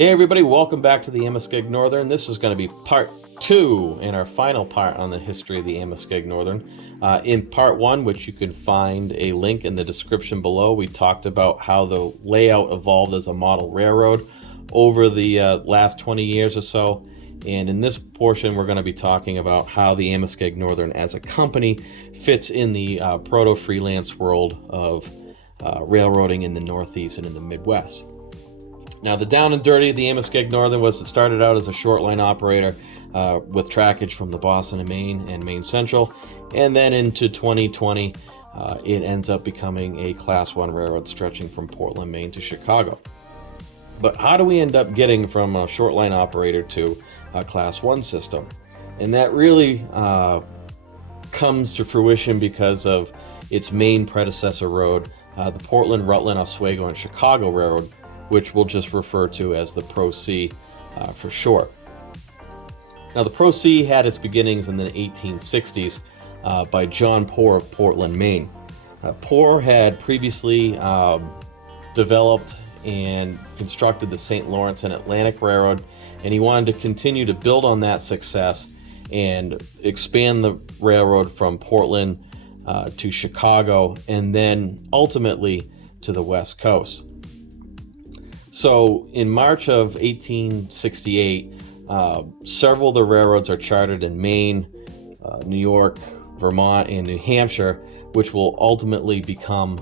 Hey everybody, welcome back to the Amoskeag Northern. This is going to be part 2 and our final part on the history of the Amoskeag Northern. In part 1, which you can find a link in the description below, we talked about how the layout evolved as a model railroad over the last 20 years or so. And in this portion, we're going to be talking about how the Amoskeag Northern as a company fits in the proto-freelance world of railroading in the Northeast and in the Midwest. Now, the down and dirty of the Amoskeag Northern was it started out as a short line operator with trackage from the Boston and Maine and Maine Central, and then into 2020, it ends up becoming a Class 1 railroad stretching from Portland, Maine to Chicago. But how do we end up getting from a short line operator to a Class 1 system? And that really comes to fruition because of its main predecessor road, the Portland, Rutland, Oswego, and Chicago Railroad, which we'll just refer to as the Pro-C for short. Now, the Pro-C had its beginnings in the 1860s by John Poor of Portland, Maine. Poor had previously developed and constructed the St. Lawrence and Atlantic Railroad, and he wanted to continue to build on that success and expand the railroad from Portland to Chicago, and then ultimately to the West Coast. So in March of 1868, several of the railroads are chartered in Maine, New York, Vermont, and New Hampshire, which will ultimately become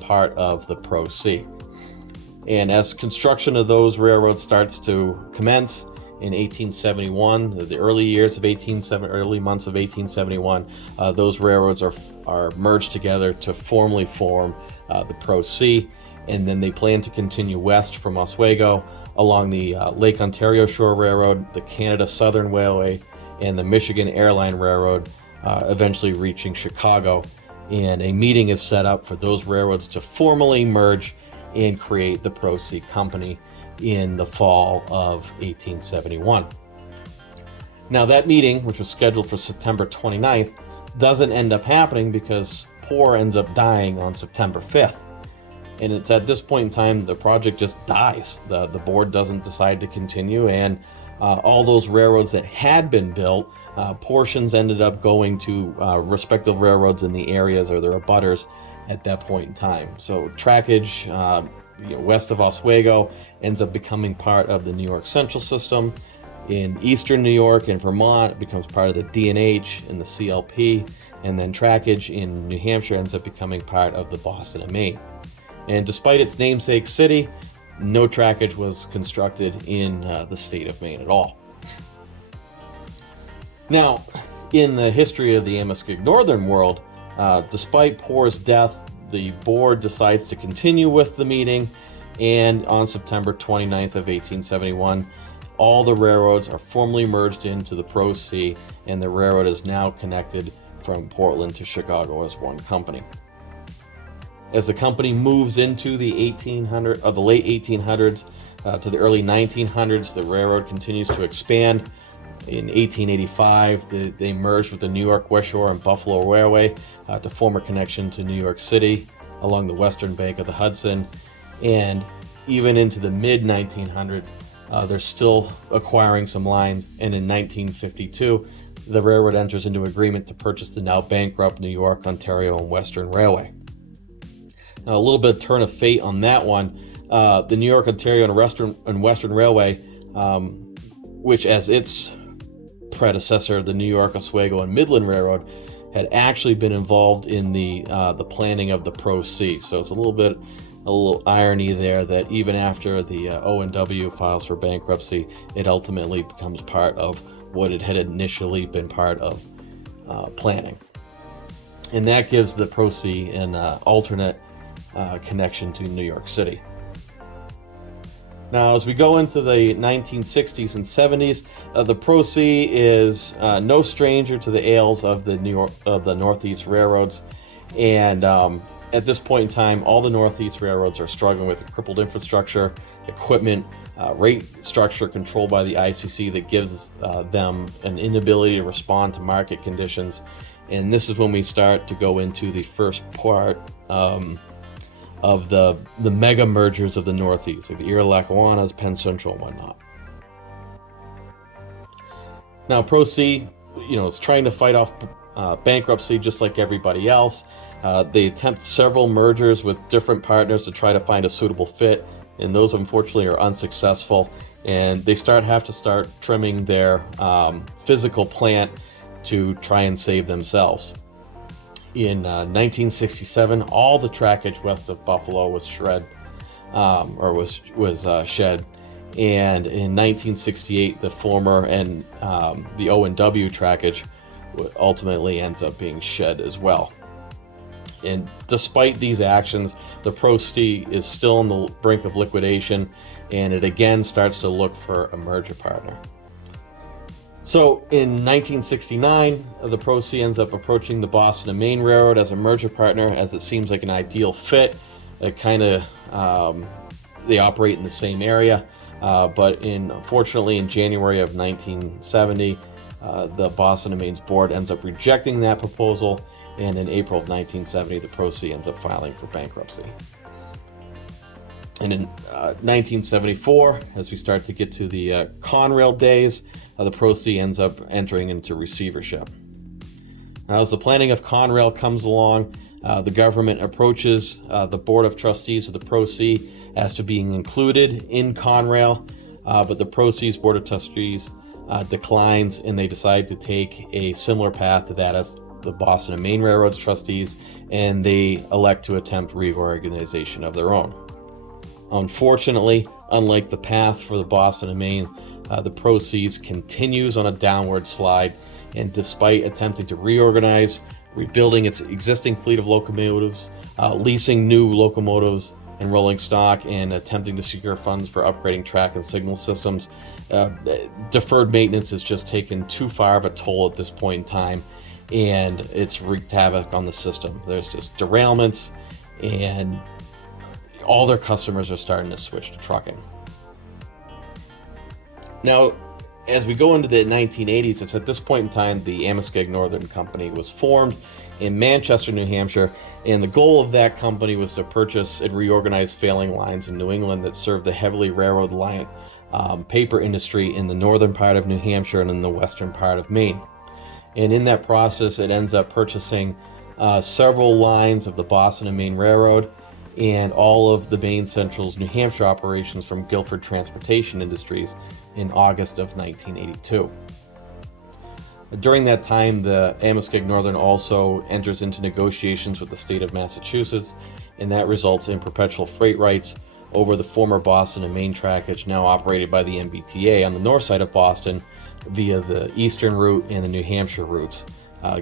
part of the Pro-C. And as construction of those railroads starts to commence in 1871, the early months of 1871, those railroads are merged together to formally form the Pro-C. And then they plan to continue west from Oswego along the Lake Ontario Shore Railroad, the Canada Southern Railway, and the Michigan Airline Railroad, eventually reaching Chicago. And a meeting is set up for those railroads to formally merge and create the Pro-C Company in the fall of 1871. Now, that meeting, which was scheduled for September 29th, doesn't end up happening because Poor ends up dying on September 5th. And it's at this point in time the project just dies. The board doesn't decide to continue, and all those railroads that had been built, portions ended up going to respective railroads in the areas or their abutters at that point in time. So trackage west of Oswego ends up becoming part of the New York Central system. In eastern New York and Vermont, it becomes part of the D&H and the CLP, and then trackage in New Hampshire ends up becoming part of the Boston and Maine. And despite its namesake city, no trackage was constructed in the state of Maine at all. Now, in the history of the Amoskeag Northern world, despite Poor's death, the board decides to continue with the meeting, and on September 29th of 1871, all the railroads are formally merged into the Pro-C, and the railroad is now connected from Portland to Chicago as one company. As the company moves into the late 1800s to the early 1900s, the railroad continues to expand. In 1885, they merged with the New York West Shore and Buffalo Railway to form a connection to New York City along the western bank of the Hudson. And even into the mid-1900s, they're still acquiring some lines. And in 1952, the railroad enters into agreement to purchase the now bankrupt New York, Ontario, and Western Railway. Now, a little bit of turn of fate on that one. The New York, Ontario, and Western Railway, which as its predecessor, the New York, Oswego, and Midland Railroad, had actually been involved in the planning of the Pro-C. So it's a little irony there that even after the O&W files for bankruptcy, it ultimately becomes part of what it had initially been part of planning. And that gives the Pro-C an alternate connection to New York City. Now, as we go into the 1960s and 70s, the Pro-C is no stranger to the ails of the Northeast railroads, and at this point in time, all the Northeast railroads are struggling with crippled infrastructure, equipment, rate structure controlled by the ICC that gives them an inability to respond to market conditions. And this is when we start to go into the first part of the mega mergers of the Northeast, like the Erie Lackawannas, Penn Central, and whatnot. Now, Pro C, is trying to fight off bankruptcy just like everybody else. They attempt several mergers with different partners to try to find a suitable fit, and those unfortunately are unsuccessful. And they have to start trimming their physical plant to try and save themselves. In 1967, all the trackage west of Buffalo was shed. And in 1968, the former and the O&W trackage ultimately ends up being shed as well. And despite these actions, the Pro C is still on the brink of liquidation, and it again starts to look for a merger partner. So in 1969, the Pro C ends up approaching the Boston and Maine Railroad as a merger partner, as it seems like an ideal fit. It kind of, they operate in the same area, but unfortunately in January of 1970, the Boston and Maine's board ends up rejecting that proposal, and in April of 1970, the Pro C ends up filing for bankruptcy. And in 1974, as we start to get to the Conrail days, the Pro C ends up entering into receivership. Now, as the planning of Conrail comes along, the government approaches the Board of Trustees of the Pro C as to being included in Conrail, but the Pro C's Board of Trustees declines, and they decide to take a similar path to that as the Boston and Maine Railroad's trustees, and they elect to attempt reorganization of their own. Unfortunately, unlike the path for the Boston and Maine, the Pro C's continues on a downward slide, and despite attempting to reorganize, rebuilding its existing fleet of locomotives, leasing new locomotives and rolling stock, and attempting to secure funds for upgrading track and signal systems, deferred maintenance has just taken too far of a toll at this point in time, and it's wreaked havoc on the system. There's just derailments, and all their customers are starting to switch to trucking. Now, as we go into the 1980s, it's at this point in time the Amoskeag Northern Company was formed in Manchester, New Hampshire, and the goal of that company was to purchase and reorganize failing lines in New England that served the heavily railroad-reliant paper industry in the northern part of New Hampshire and in the western part of Maine. And in that process, it ends up purchasing several lines of the Boston and Maine Railroad and all of the Maine Central's New Hampshire operations from Guilford Transportation Industries in August of 1982. During that time, the Amoskeag Northern also enters into negotiations with the state of Massachusetts, and that results in perpetual freight rights over the former Boston and Maine trackage, now operated by the MBTA on the north side of Boston via the eastern route and the New Hampshire routes,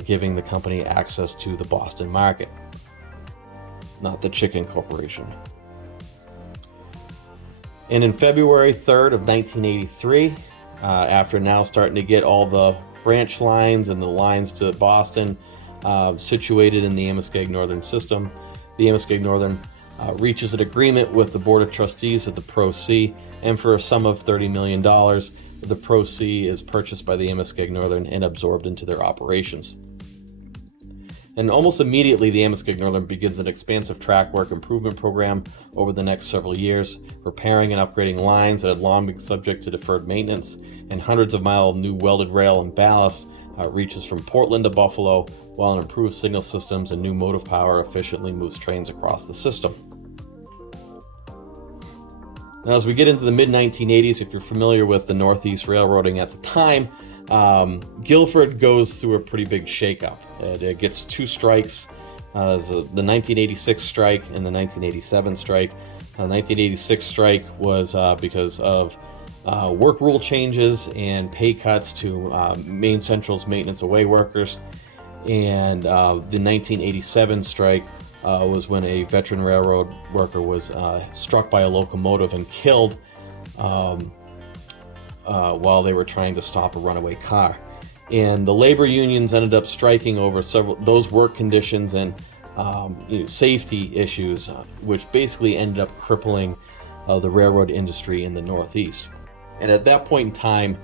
giving the company access to the Boston market, not the Chicken Corporation. And in February 3rd of 1983, after now starting to get all the branch lines and the lines to Boston situated in the Amoskeag Northern system, the Amoskeag Northern reaches an agreement with the Board of Trustees of the Pro C, and for a sum of $30 million, the Pro C is purchased by the Amoskeag Northern and absorbed into their operations. And almost immediately, the Amoskeag Northern begins an expansive track work improvement program over the next several years, repairing and upgrading lines that had long been subject to deferred maintenance, and hundreds of miles of new welded rail and ballast reaches from Portland to Buffalo, while an improved signal systems and new motive power efficiently moves trains across the system. Now, as we get into the mid-1980s, if you're familiar with the Northeast railroading at the time, Guilford goes through a pretty big shakeup. It gets two strikes, the 1986 strike and the 1987 strike. The 1986 strike was because of work rule changes and pay cuts to Maine Central's maintenance away workers. And the 1987 strike was when a veteran railroad worker was struck by a locomotive and killed while they were trying to stop a runaway car. And the labor unions ended up striking over those work conditions and safety issues, which basically ended up crippling the railroad industry in the Northeast. And at that point in time,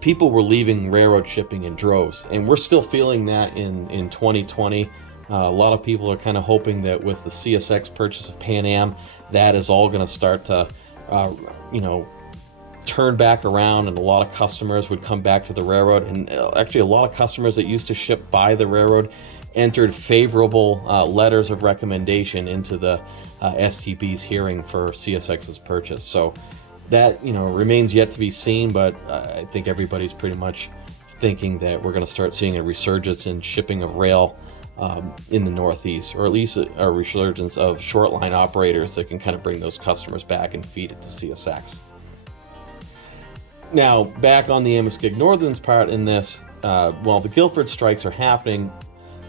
people were leaving railroad shipping in droves, and we're still feeling that in 2020 A lot of people are kind of hoping that with the CSX purchase of Pan Am, that is all going to start to, turn back around, and a lot of customers would come back to the railroad. And actually, a lot of customers that used to ship by the railroad entered favorable letters of recommendation into the STB's hearing for CSX's purchase. So that, remains yet to be seen, but I think everybody's pretty much thinking that we're going to start seeing a resurgence in shipping of rail in the Northeast, or at least a resurgence of short line operators that can kind of bring those customers back and feed it to CSX. Now, back on the Amoskeag Northern's part in this, while the Guilford strikes are happening,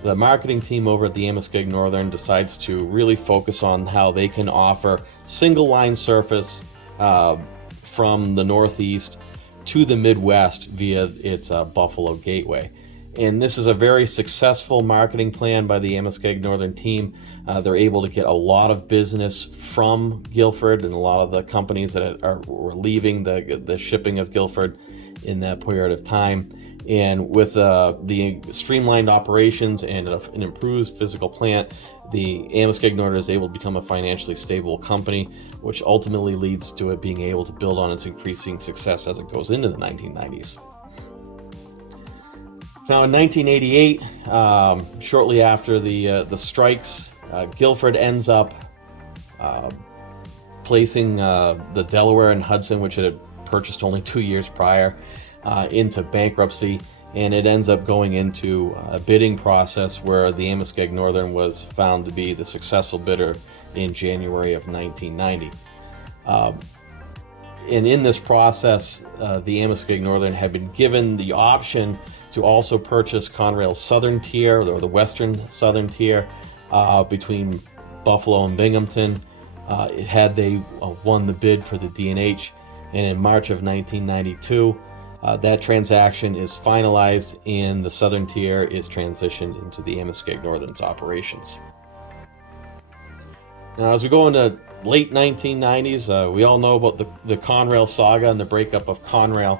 the marketing team over at the Amoskeag Northern decides to really focus on how they can offer single line service from the Northeast to the Midwest via its Buffalo Gateway. And this is a very successful marketing plan by the Amoskeag Northern team. They're able to get a lot of business from Guilford, and a lot of the companies that were leaving the shipping of Guilford in that period of time. And with the streamlined operations and an improved physical plant, the Amoskeag Northern is able to become a financially stable company, which ultimately leads to it being able to build on its increasing success as it goes into the 1990s. Now, in 1988, shortly after the strikes, Guilford ends up placing the Delaware and Hudson, which it had purchased only 2 years prior, into bankruptcy, and it ends up going into a bidding process where the Amoskeag Northern was found to be the successful bidder in January of 1990. And in this process, the Amoskeag Northern had been given the option to also purchase Conrail's southern tier, or the western southern tier, between Buffalo and Binghamton, had they won the bid for the D&H. And in March of 1992, that transaction is finalized, and the southern tier is transitioned into the Amoskeag Northern's operations. Now, as we go into late 1990s, we all know about the Conrail saga and the breakup of Conrail.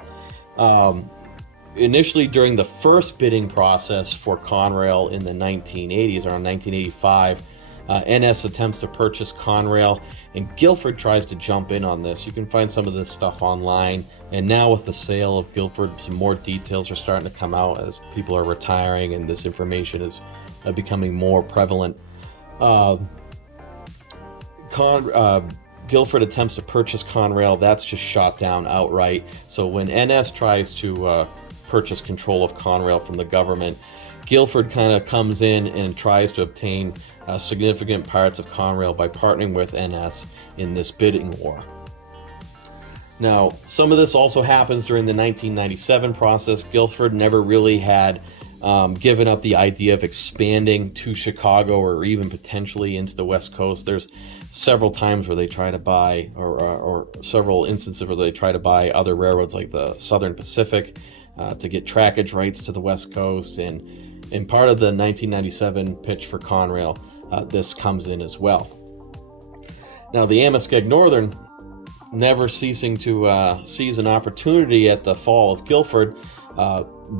Initially, during the first bidding process for Conrail in the 1980s, around 1985, NS attempts to purchase Conrail, and Guilford tries to jump in on this. You can find some of this stuff online, and now with the sale of Guilford, some more details are starting to come out as people are retiring, and this information is becoming more prevalent. Guilford attempts to purchase Conrail. That's just shot down outright. So when NS tries to purchase control of Conrail from the government, Guilford kind of comes in and tries to obtain significant parts of Conrail by partnering with NS in this bidding war. Now, some of this also happens during the 1997 process. Guilford never really had given up the idea of expanding to Chicago or even potentially into the West Coast. There's several times where they try to buy, or several instances where they try to buy other railroads like the Southern Pacific to get trackage rights to the West Coast. And in part of the 1997 pitch for Conrail, this comes in as well. Now, the Amoskeag Northern, never ceasing to seize an opportunity at the fall of Guilford,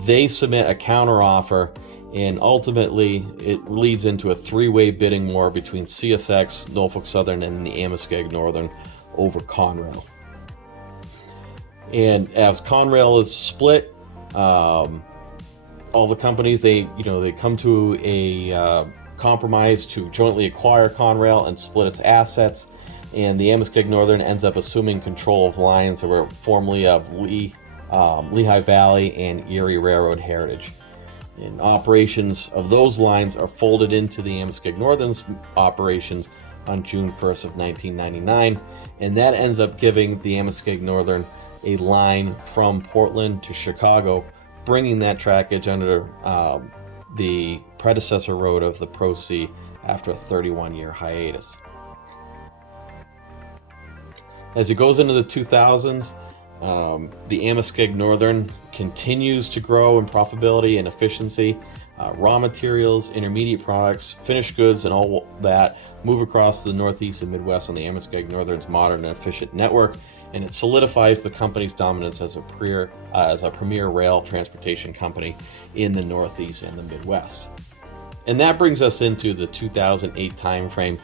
they submit a counteroffer, and ultimately it leads into a three-way bidding war between CSX, Norfolk Southern, and the Amoskeag Northern over Conrail. And as Conrail is split, all the companies, they come to a compromise to jointly acquire Conrail and split its assets, and the Amoskeag Northern ends up assuming control of lines that were formerly of Lehigh Valley and Erie Railroad heritage. And operations of those lines are folded into the Amoskeag Northern's operations on June 1st of 1999, and that ends up giving the Amoskeag Northern a line from Portland to Chicago, bringing that trackage under the predecessor road of the Pro C after a 31-year hiatus. As it goes into the 2000s, the Amoskeag Northern continues to grow in profitability and efficiency. Raw materials, intermediate products, finished goods, and all that move across the Northeast and Midwest on the Amoskeag Northern's modern and efficient network, and it solidifies the company's dominance as a premier rail transportation company in the Northeast and the Midwest. And that brings us into the 2008 time frame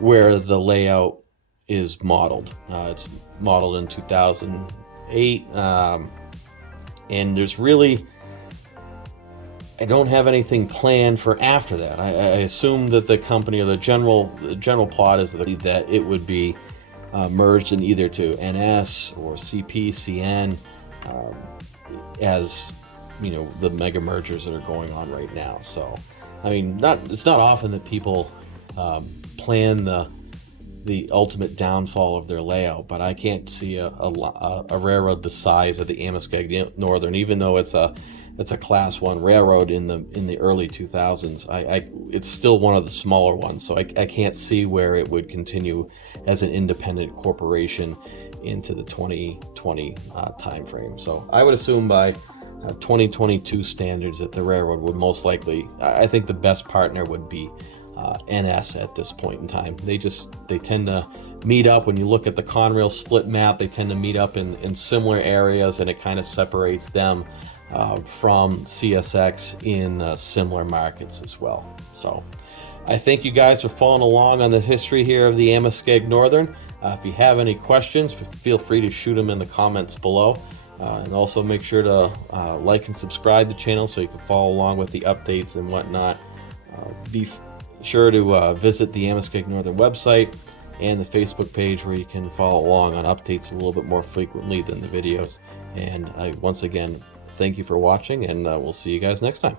where the layout is modeled. It's modeled in 2008, and there's really, I don't have anything planned for after that. I assume that the company, or the general plot is that it would be merged in either to NS or CP, CN, as you know, the mega mergers that are going on right now. So, I mean, it's not often that people plan the ultimate downfall of their layout, but I can't see a railroad the size of the Amoskeag Northern, even though it's a Class 1 railroad in the early 2000s. It's still one of the smaller ones, so I can't see where it would continue as an independent corporation into the 2020 time frame. So I would assume by 2022 standards that the railroad would most likely, I think the best partner would be NS at this point in time. They tend to meet up. When you look at the Conrail split map, they tend to meet up in similar areas, and it kind of separates them from CSX in similar markets as well. So I thank you guys for following along on the history here of the Amoskeag Northern. If you have any questions, feel free to shoot them in the comments below. And also make sure to like and subscribe to the channel so you can follow along with the updates and whatnot. Be sure to visit the Amoskeag Northern website and the Facebook page, where you can follow along on updates a little bit more frequently than the videos. And once again, thank you for watching, and we'll see you guys next time.